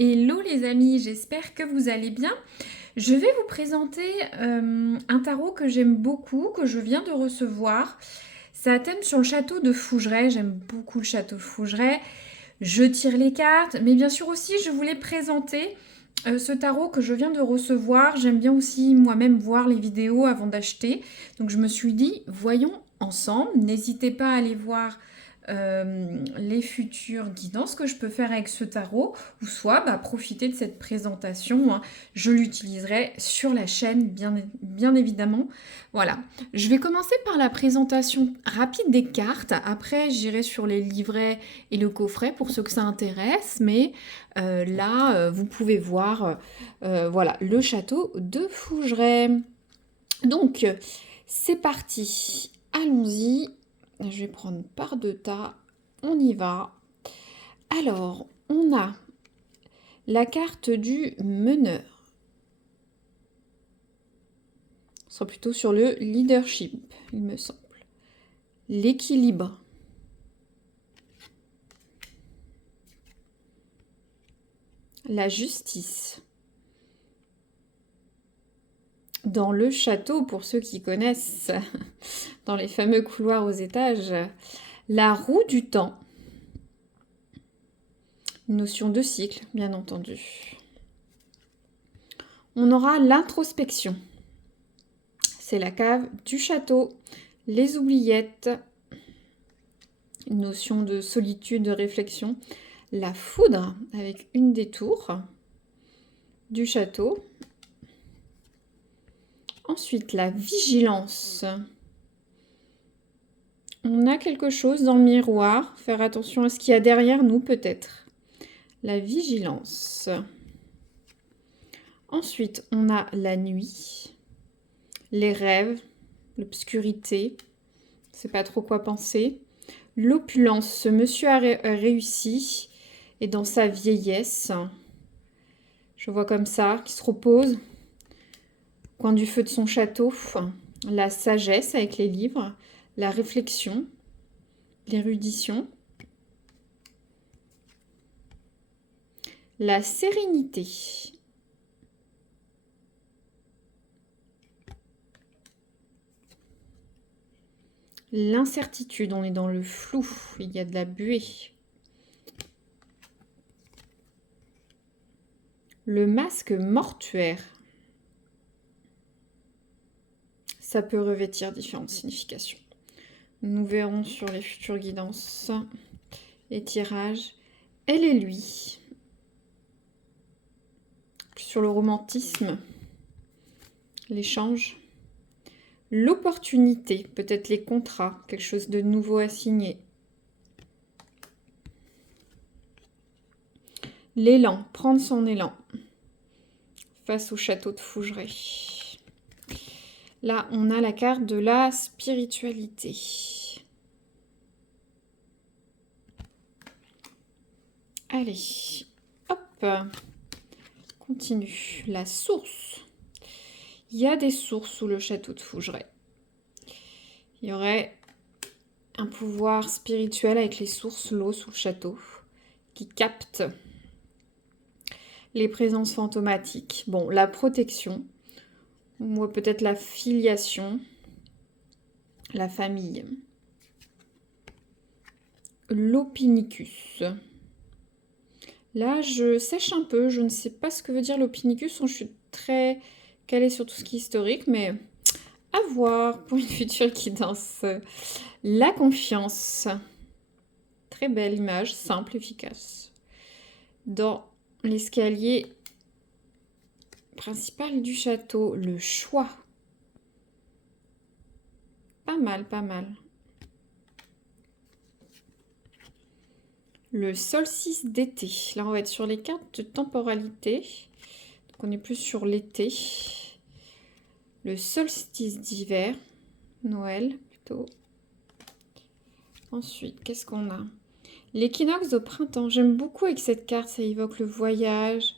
Hello les amis, j'espère que vous allez bien. Je vais vous présenter un tarot que j'aime beaucoup, que je viens de recevoir. C'est un thème sur le château de Fougeray. J'aime beaucoup le château de Fougeray. Je tire les cartes, mais bien sûr aussi je voulais présenter ce tarot que je viens de recevoir. J'aime bien aussi moi-même voir les vidéos avant d'acheter. Donc je me suis dit, voyons ensemble. N'hésitez pas à aller voir les futures guidances que je peux faire avec ce tarot, ou soit profiter de cette présentation, hein. Je l'utiliserai sur la chaîne, bien évidemment. Voilà. Je vais commencer par la présentation rapide des cartes. Après, j'irai sur les livrets et le coffret pour ceux que ça intéresse. Mais là, vous pouvez voir voilà, le château de Fougeray. Donc, c'est parti. Allons-y. Je vais prendre par deux tas. On y va. Alors, on a la carte du meneur. Ce sera plutôt sur le leadership, il me semble. L'équilibre. La justice. Dans le château, pour ceux qui connaissent, dans les fameux couloirs aux étages, la roue du temps. Une notion de cycle, bien entendu. On aura l'introspection. C'est la cave du château. Les oubliettes. Une notion de solitude, de réflexion. La foudre, avec une des tours du château. Ensuite, la vigilance. On a quelque chose dans le miroir. Faire attention à ce qu'il y a derrière nous, peut-être. La vigilance. Ensuite, on a la nuit. Les rêves. L'obscurité. On ne sait pas trop quoi penser. L'opulence. Ce monsieur a réussi. Et dans sa vieillesse. Je vois comme ça, qui se repose. Coin du feu de son château. La sagesse avec les livres. La réflexion. L'érudition. La sérénité. L'incertitude, on est dans le flou, il y a de la buée. Le masque mortuaire. Ça peut revêtir différentes significations. Nous verrons sur les futures guidances et tirages. Elle et lui. Sur le romantisme, l'échange. L'opportunité, peut-être les contrats, quelque chose de nouveau à signer. L'élan, prendre son élan face au château de Fougeray. Là, on a la carte de la spiritualité. Allez, hop, continue. La source. Il y a des sources sous le château de Fougeray. Il y aurait un pouvoir spirituel avec les sources, l'eau sous le château, qui capte les présences fantomatiques. Bon, la protection, ou peut-être la filiation, la famille. L'opinicus. Là, je sèche un peu, je ne sais pas ce que veut dire l'opinicus, je suis très calée sur tout ce qui est historique, mais à voir pour une future guidance. La confiance. Très belle image, simple, efficace. Dans l'escalier principal du château, le choix. Pas mal, pas mal. Le solstice d'été. Là, on va être sur les cartes de temporalité. Donc, on est plus sur l'été. Le solstice d'hiver. Noël, plutôt. Ensuite, qu'est-ce qu'on a? L'équinoxe au printemps. J'aime beaucoup avec cette carte. Ça évoque le voyage,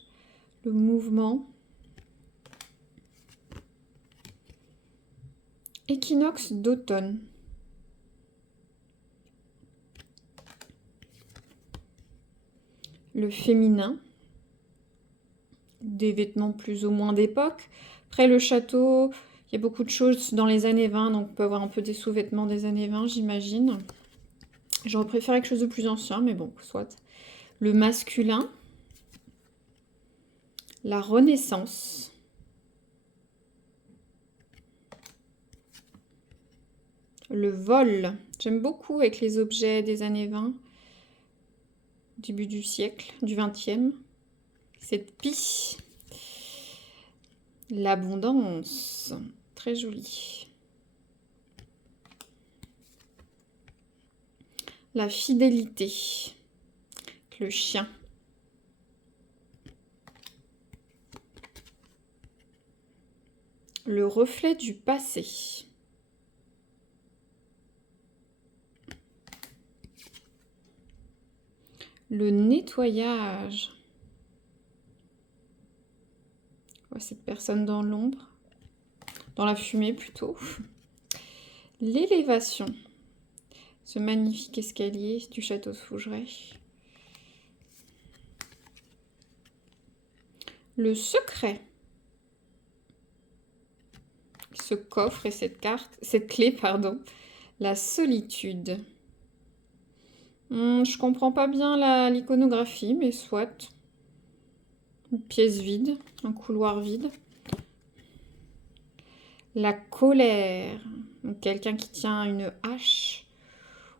le mouvement. Équinoxe d'automne. Le féminin. des vêtements plus ou moins d'époque. Après, le château, il y a beaucoup de choses dans les années 20, donc on peut avoir un peu des sous-vêtements des années 20, j'imagine. J'aurais préféré quelque chose de plus ancien, mais bon, soit. Le masculin. La Renaissance. Le vol. J'aime beaucoup avec les objets des années 20, début du siècle, du 20e. Cette pie. L'abondance. Très jolie. La fidélité. Le chien. Le reflet du passé. Le nettoyage. On voit cette personne dans l'ombre. Dans la fumée plutôt. L'élévation. Ce magnifique escalier du château de Fougeray. Le secret. Ce coffre et cette clé, pardon. La solitude. Je comprends pas bien l'iconographie, mais soit. Une pièce vide, un couloir vide. La colère. Quelqu'un qui tient une hache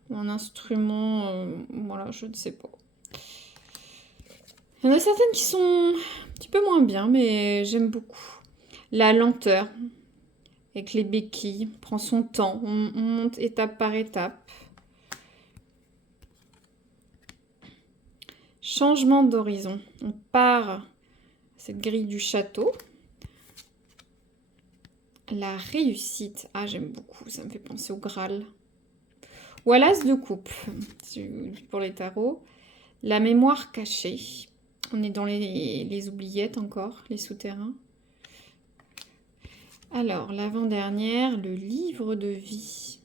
ou un instrument, voilà, je ne sais pas. Il y en a certaines qui sont un petit peu moins bien, mais j'aime beaucoup. La lenteur, avec les béquilles, on prend son temps, on monte étape par étape. Changement d'horizon, on part cette grille du château. La réussite, ah j'aime beaucoup, ça me fait penser au Graal. Ou à l'as de coupe, pour les tarots. La mémoire cachée, on est dans les oubliettes encore, les souterrains. Alors, l'avant-dernière, le livre de vie.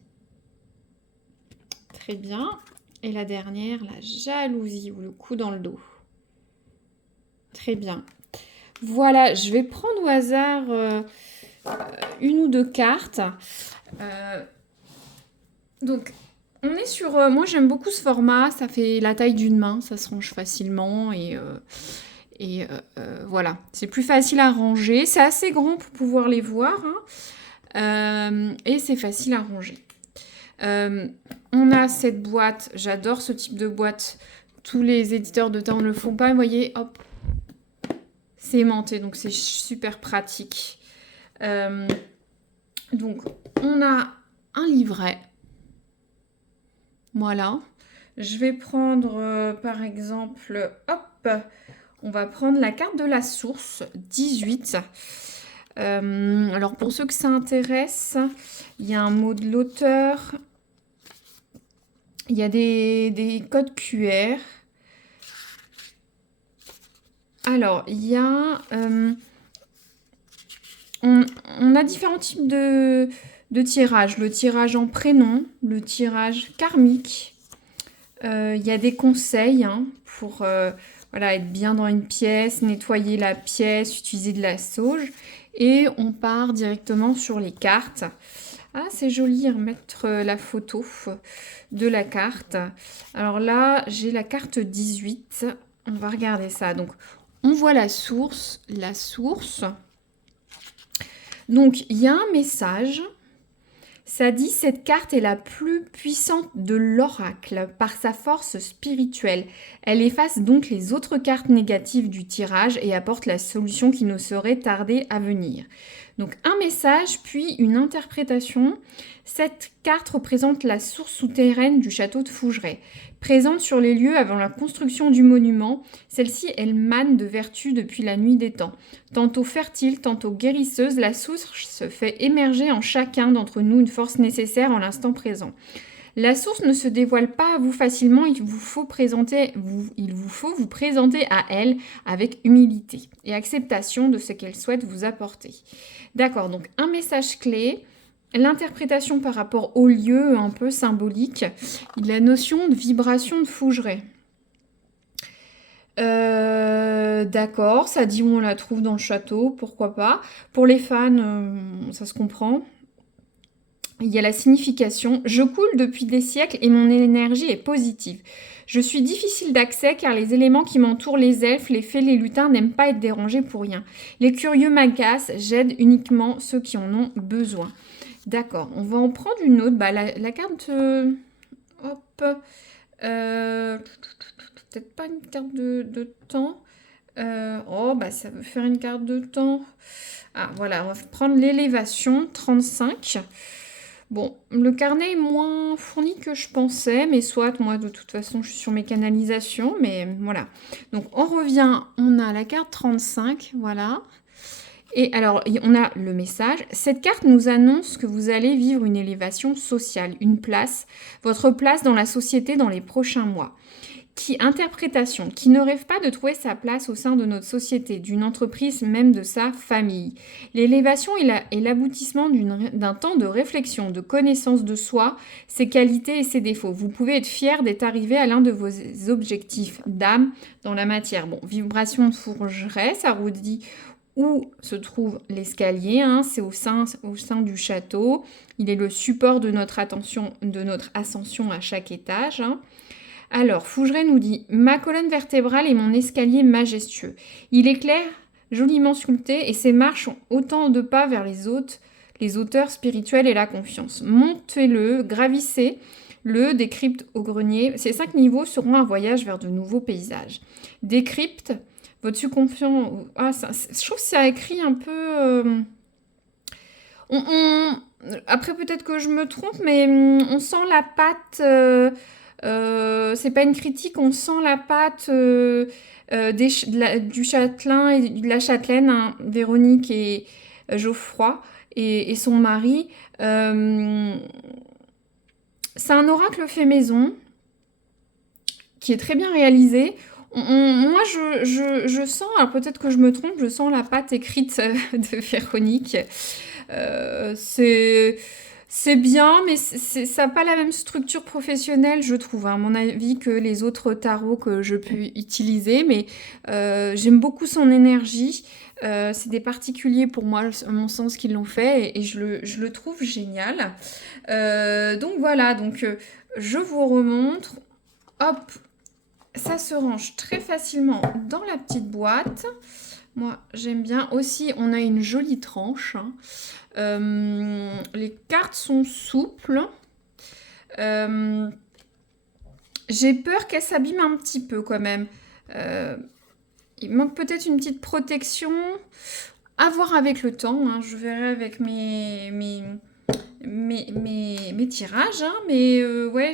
Très bien. Et la dernière, la jalousie ou le coup dans le dos. Très bien. Voilà, je vais prendre au hasard une ou deux cartes. Donc, on est sur... moi, j'aime beaucoup ce format. Ça fait la taille d'une main. Ça se range facilement et voilà. C'est plus facile à ranger. C'est assez grand pour pouvoir les voir. Hein. Et c'est facile à ranger. On a cette boîte. J'adore ce type de boîte. Tous les éditeurs de temps ne le font pas. Vous voyez, hop. C'est aimanté. Donc, c'est super pratique. Donc, on a un livret. Voilà. Je vais prendre, par exemple, hop, on va prendre la carte de la source, 18. Alors, pour ceux que ça intéresse, il y a un mot de l'auteur. Il y a des codes QR. Alors, il y a... on a différents types de tirages. Le tirage en prénom, le tirage karmique. Il y a des conseils pour voilà, être bien dans une pièce, nettoyer la pièce, utiliser de la sauge. Et on part directement sur les cartes. Ah, c'est joli, remettre la photo de la carte. Alors là, j'ai la carte 18. On va regarder ça. Donc, on voit la source. Donc, il y a un message. Ça dit, cette carte est la plus puissante de l'oracle par sa force spirituelle. Elle efface donc les autres cartes négatives du tirage et apporte la solution qui ne saurait tarder à venir. Donc un message, puis une interprétation. Cette carte représente la source souterraine du château de Fougeray. Présente sur les lieux avant la construction du monument, celle-ci, elle mane de vertu depuis la nuit des temps. Tantôt fertile, tantôt guérisseuse, la source fait émerger en chacun d'entre nous une force nécessaire en l'instant présent. La source ne se dévoile pas à vous facilement, il vous faut vous présenter à elle avec humilité et acceptation de ce qu'elle souhaite vous apporter. D'accord, donc un message clé, l'interprétation par rapport au lieu un peu symbolique, la notion de vibration de Fougeray. D'accord, ça dit où on la trouve dans le château, pourquoi pas. Pour les fans, ça se comprend. Il y a la signification. Je coule depuis des siècles et mon énergie est positive. Je suis difficile d'accès car les éléments qui m'entourent, les elfes, les fées, les lutins, n'aiment pas être dérangés pour rien. Les curieux m'agacent, j'aide uniquement ceux qui en ont besoin. D'accord, on va en prendre une autre. Bah, la carte... hop. Peut-être pas une carte de temps. Oh, bah ça veut faire une carte de temps. Ah, voilà, on va prendre l'élévation, 35. Bon, le carnet est moins fourni que je pensais, mais soit, moi, de toute façon, je suis sur mes canalisations, mais voilà. Donc, on revient, on a la carte 35, voilà. Et alors, on a le message. Cette carte nous annonce que vous allez vivre une élévation sociale, une place, votre place dans la société dans les prochains mois. Interprétation, qui ne rêve pas de trouver sa place au sein de notre société, d'une entreprise, même de sa famille. L'élévation est l'aboutissement d'un temps de réflexion, de connaissance de soi, ses qualités et ses défauts. Vous pouvez être fier d'être arrivé à l'un de vos objectifs d'âme dans la matière. Bon, vibration de Fougeret, ça vous dit où se trouve l'escalier, hein, c'est au sein du château. Il est le support de notre ascension à chaque étage, hein. Alors, Fougeret nous dit « Ma colonne vertébrale est mon escalier majestueux. Il est clair, joliment sculpté, et ses marches ont autant de pas vers les hauteurs spirituelles et la confiance. Montez-le, gravissez-le, des cryptes au grenier. Ces 5 niveaux seront un voyage vers de nouveaux paysages. Des cryptes, votre subconscient... Ah, je trouve que ça écrit un peu... Après, peut-être que je me trompe, mais on sent la patte... c'est pas une critique, on sent la patte du châtelain et de la châtelaine, hein, Véronique et Geoffroy et son mari. C'est un oracle fait maison qui est très bien réalisé. Moi, je sens, alors peut-être que je me trompe, je sens la patte écrite de Véronique. C'est bien, mais ça n'a pas la même structure professionnelle, je trouve, hein, à mon avis, que les autres tarots que je peux utiliser. Mais j'aime beaucoup son énergie. C'est des particuliers pour moi, à mon sens, qui l'ont fait. Et je le trouve génial. Donc voilà, donc, je vous remontre. Hop, ça se range très facilement dans la petite boîte. Moi, j'aime bien. Aussi, on a une jolie tranche, hein. Les cartes sont souples. J'ai peur qu'elles s'abîment un petit peu quand même. Il manque peut-être une petite protection. À voir avec le temps, hein. Je verrai avec mes tirages, hein. Mais ouais,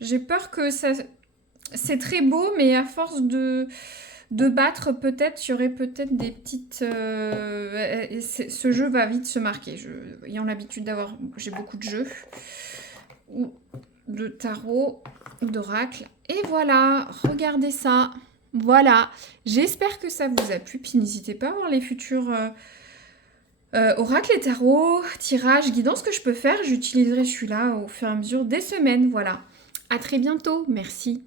j'ai peur que ça... C'est très beau, mais à force de battre, peut-être, il y aurait peut-être des petites... ce jeu va vite se marquer. Ayant l'habitude d'avoir... J'ai beaucoup de jeux, ou de tarot, d'oracle. Et voilà, regardez ça. Voilà, j'espère que ça vous a plu. Puis n'hésitez pas à voir les futurs oracles et tarots, tirages, guidances que je peux faire. J'utiliserai celui-là au fur et à mesure des semaines. Voilà, à très bientôt. Merci.